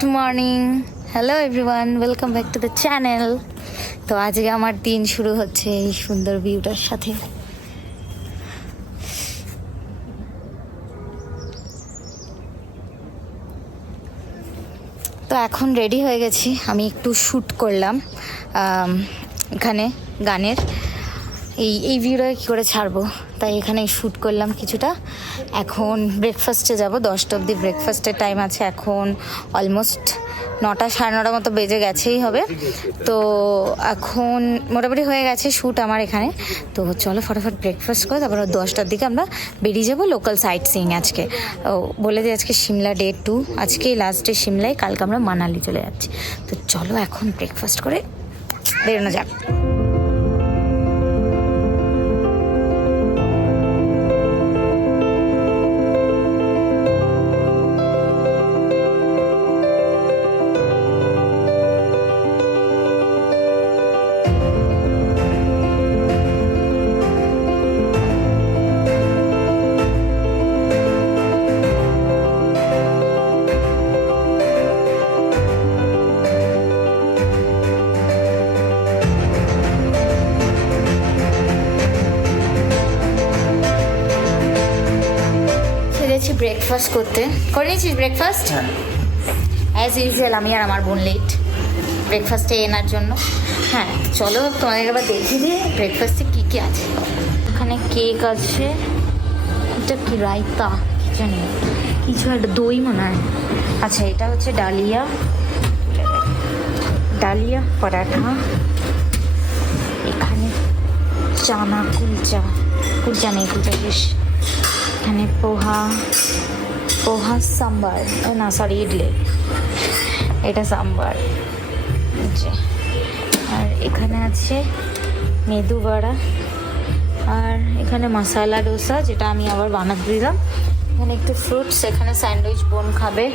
Good morning, hello everyone, welcome back to the channel. তো আজকে আমার দিন শুরু হচ্ছে এই সুন্দর ভিউটার সাথে। তো এখন রেডি হয়ে গেছি, আমি একটু শ্যুট করলাম এখানে গানের। এই ভিডিওটা কী করে ছাড়বো, তাই এখানে শ্যুট করলাম কিছুটা। এখন ব্রেকফাস্টে যাব, 10টা অবধি ব্রেকফাস্টের টাইম আছে। এখন অলমোস্ট 9টা সাড়ে 9টা মতো বেজে গেছেই হবে। তো এখন মোটামুটি হয়ে গেছে শ্যুট আমার এখানে। তো চলো ফটাফট ব্রেকফাস্ট করে তারপর 10টার দিকে আমরা বেরিয়ে যাবো লোকাল সাইট সিইং। আজকে বলে যে আজকে সিমলা ডে 2, আজকেই লাস্ট ডে সিমলায়, কালকে আমরা মানালি চলে যাচ্ছি। তো চলো এখন ব্রেকফাস্ট করে বেরোনো যাক। ব্রেকফাস্ট করে নিয়েছিস ব্রেকফাস্ট? অ্যাজ ইউজুয়াল আমি আর আমার বোন লেট ব্রেকফাস্টে এনার জন্য। হ্যাঁ চলো তোমাদের এবার দেখিয়ে দিয়ে ব্রেকফাস্টে কী কী আছে। এখানে কেক আছে, এটা কি রায়তা কি জানি, কিছু একটা দই মনে হয়। আচ্ছা এটা হচ্ছে ডালিয়া পরাঠা। এখানে চানা কুলচা নেই, কুলচা বেশ। এখানে পোহা সাম্বার, না সরি ইডলি, এটা সাম্বার। আর এখানে আছে মেদু বড়া, আর এখানে মশালা ডোসা, যেটা আমি আবার বানাতে দিলাম। এখানে একটু ফ্রুটস, এখানে স্যান্ডউইচ বোন খাবে,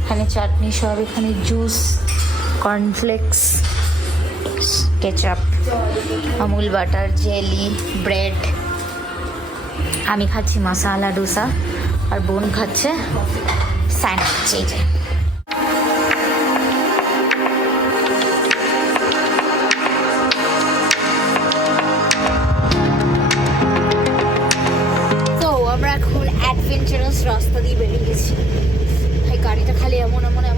এখানে চাটনি সব, এখানে juice, cornflakes, ketchup, Amul butter, jelly, bread. আমি খাচ্ছি মশালা ডোসা আর বোন খাচ্ছে স্যান্ডউইচ। এই যে তো আমরা এখন অ্যাডভেঞ্চারাস রাস্তা দিয়ে বেরিয়ে গেছি। এই গাড়িটা খালি এমন করে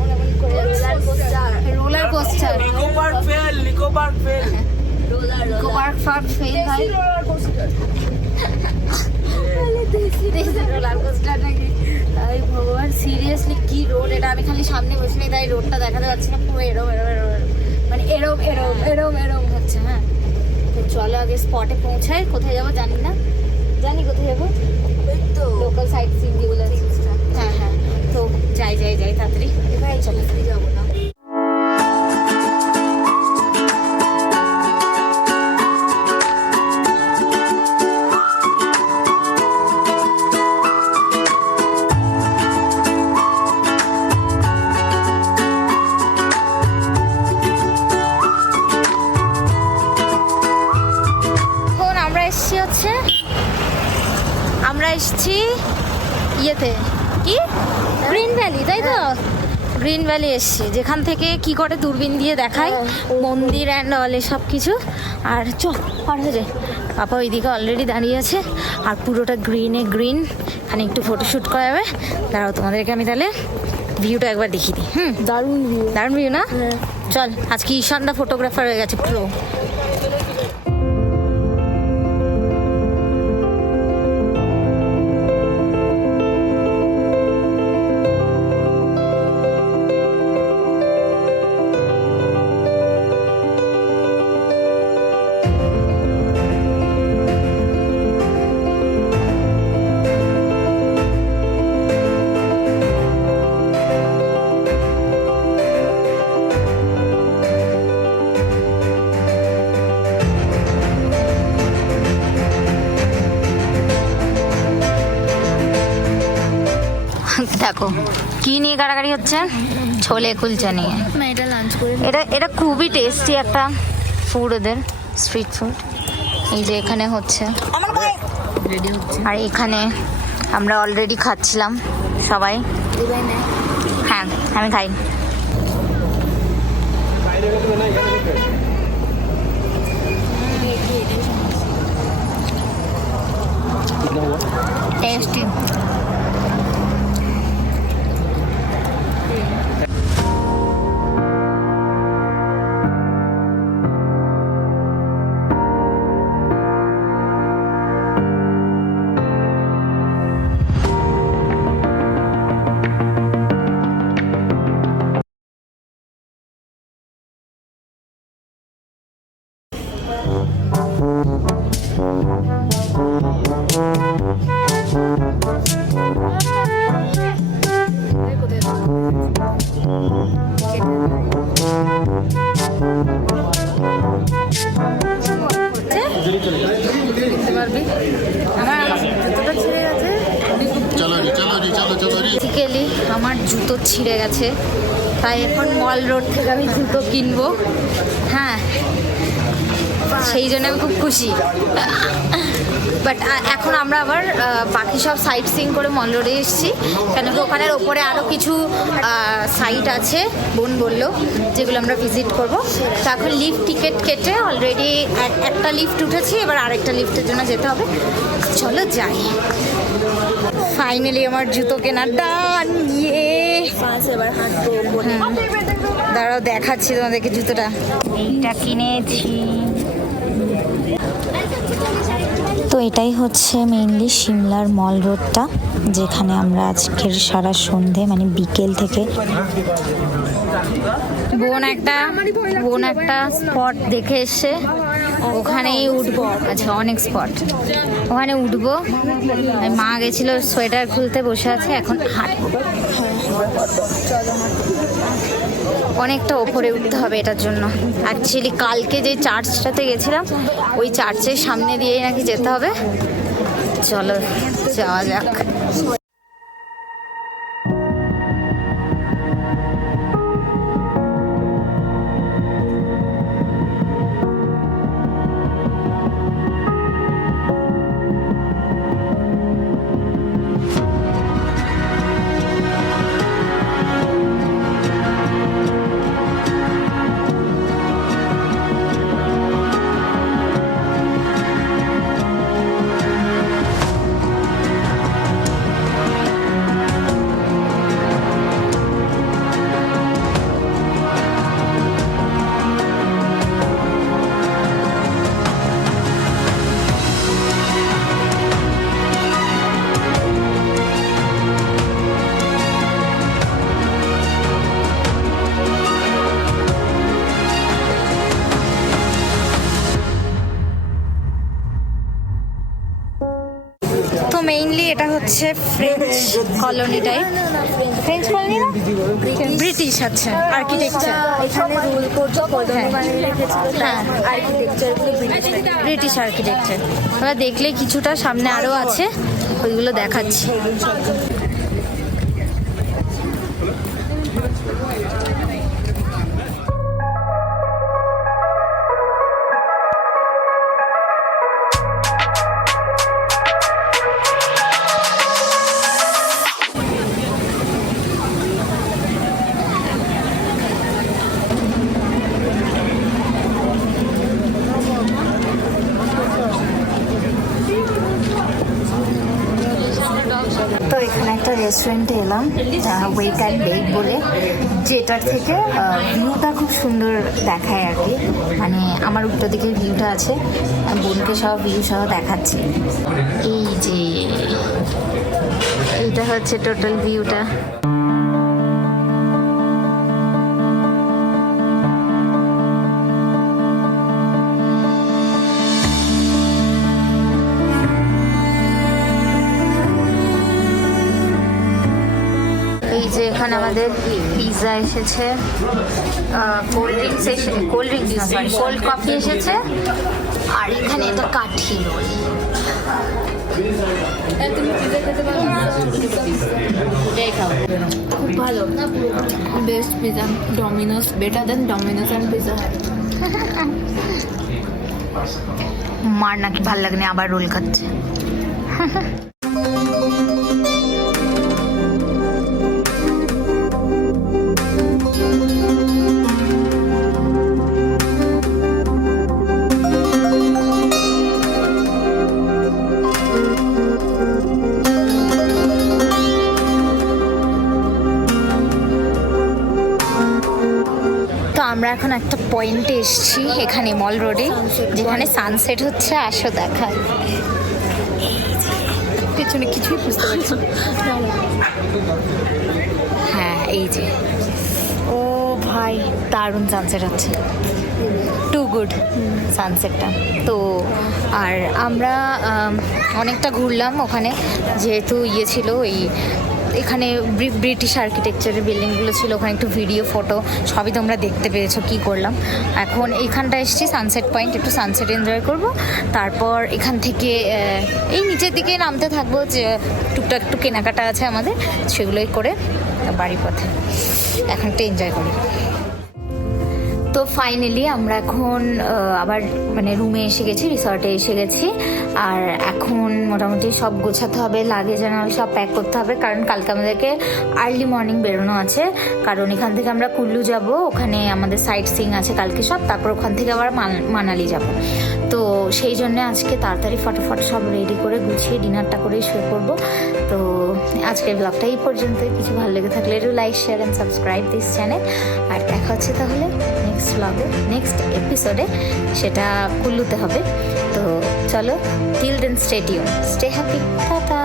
roller coaster Nicco park fail ভাই। রোলার কোস্টার নাকি? তাই ভগবান, সিরিয়াসলি কি রোড এটা! আমি খালি সামনে বসে নেই, তাই রোডটা দেখাতে পাচ্ছি না, পুরো মানে এরম হচ্ছে। হ্যাঁ তো চলো আগে স্পটে পৌঁছাই। কোথায় যাবো জানি না, কোথায় যাবো, তো লোকাল সাইট সিইং যেগুলো। হ্যাঁ তো যাই তাড়াতাড়ি, চলো যাবো না। আমরা এসছি ইয়েতে, কি গ্রিন ভ্যালি, তাই তো? গ্রিন ভ্যালি এসছি, যেখান থেকে কি করে দূরবীন দিয়ে দেখায় মন্দির অ্যান্ড অল সব কিছু। আর চল পার হয়ে যায়। পাপা ওইদিকে অলরেডি দাঁড়িয়ে আছে, আর পুরোটা গ্রিন। এখানে একটু ফটোশ্যুট করা যাবে। দাঁড়াও তোমাদেরকে আমি তাহলে ভিউটা একবার দেখিয়ে দিই। দারুণ ভিউ না? চল, আজকে ঈশানদা ফটোগ্রাফার হয়ে গেছে প্রো। দেখো কি নিয়ে কাড়াকাড়ি হচ্ছে, ছোলে কুলচা নিয়ে। এটা খুবই টেস্টি একটা ফুড, ওদের স্ট্রিট ফুড। এই যে এখানে হচ্ছে, আর এখানে আমরা অলরেডি খাচ্ছিলাম সবাই। হ্যাঁ আমি খাই। টেস্টি। বেসিক্যালি আমার জুতো ছিঁড়ে গেছে, তাই এখন মল রোড থেকে আমি জুতো কিনবো। হ্যাঁ, সেই জন্য আমি খুব খুশি। বাট এখন আমরা আবার বাকি সব সাইট সিইং করে মল রোডে এসেছি, কেন কি ওখানের ওপরে আরও কিছু সাইট আছে বোন বললো, যেগুলো আমরা ভিজিট করব। তো এখন লিফট টিকিট কেটে অলরেডি একটা লিফট উঠেছি, এবার আরেকটা লিফটের জন্য যেতে হবে। চলো যাই। ফাইনালি আমার জুতো কেনার ডান। ইয়ে, দাঁড়াও দেখাচ্ছি তোমাদেরকে জুতোটা। এইটা কিনেছি। তো এটাই হচ্ছে মেইনলি সিমলার মল রোডটা, যেখানে আমরা আজকের সারা সন্ধে মানে বিকেল থেকে বোন একটা স্পট দেখে এসে ওখানেই উঠবো। আচ্ছা, অনেক স্পট, ওখানে উঠবো। মা গেছিল সোয়েটার খুলতে, বসে আছে, এখন হাঁটবো। অনেকটা ওপরে উঠতে হবে এটার জন্য। অ্যাকচুয়ালি কালকে যে চার্চটাতে গেছিলাম, ওই চার্চের সামনে দিয়েই নাকি যেতে হবে। চলো যাওয়া যাক। মেইনলি এটা হচ্ছে French colony type. French colony না, ব্রিটিশ। আচ্ছা, আর্কিটেকচার এখানে রুল করছে, ব্রিটিশ আর্কিটেকচার। আমরা দেখলে কিছুটা সামনে আরও আছে, ওইগুলো দেখাচ্ছি। তো এখানে একটা রেস্টুরেন্টে এলাম, ওয়েক অ্যান্ড বেক বলে, যেটার থেকে ভিউটা খুব সুন্দর দেখায় আর কি। মানে আমার উল্টো দিকে ভিউটা আছে, বোনকে সব ভিউ সহ দেখাচ্ছি। এই যে এইটা হচ্ছে টোটাল ভিউটা। এই যে এখানে আমাদের পিৎজা এসেছে, কোল্ড কফি এসেছে, আর এখানে এটা কাঠি রোল। খুব ভালো, best pizza, Domino's, better then Domino's and pizza. মার নাকি ভাল লাগেনি, আবার রোল খাচ্ছে। আমরা এখন একটা পয়েন্টে এসেছি এখানে মল রোডে, যেখানে সানসেট হচ্ছে। আসো দেখায়, পেছনে কিছুই বুঝতে পারছি না। হ্যাঁ এই যে, ও ভাই দারুণ সানসেট হচ্ছে, টু গুড সানসেটটা। তো আর আমরা অনেকটা ঘুরলাম ওখানে, যেহেতু ইয়ে ছিল ওই এখানে ব্রিটিশ আর্কিটেকচারের বিল্ডিংগুলো ছিল, ওখানে একটু ভিডিও ফটো সবই তোমরা দেখতে পেয়েছো কী করলাম। এখন এইখানটা এসেছি সানসেট পয়েন্ট, একটু সানসেট এনজয় করব। তারপর এখান থেকে এই নিচের দিকে নামতে থাকবো, যে টুকটাক একটু কেনাকাটা আছে আমাদের, সেগুলোই করে বাড়ির পথে এখন একটু এনজয় করি। তো ফাইনালি আমরা এখন আবার মানে রুমে এসে গেছি, রিসর্টে এসে গেছি। আর এখন মোটামুটি সব গোছাতে হবে, লাগেজ সব প্যাক করতে হবে, কারণ কালকে আমাদেরকে আর্লি মর্নিং বেরোনো আছে। কারণ এখান থেকে আমরা কুল্লু যাব, ওখানে আমাদের সাইট সিইং আছে কালকে সব, তারপর ওখান থেকে আবার মানালি যাব। তো সেই জন্য আজকে তাড়াতাড়ি ফটাফট সব রেডি করে গুছিয়ে ডিনারটা করে শুয়ে পড়বো। তো আজকের ব্লগটা এই পর্যন্ত। কিছু ভালো লেগে থাকলে একটু like, share and subscribe this channel. আর দেখা হচ্ছে তাহলে নেক্সট ব্লগে, নেক্সট এপিসোডে, সেটা কুল্লুতে হবে। তো চলো, till then stay tune, stay happy, tata.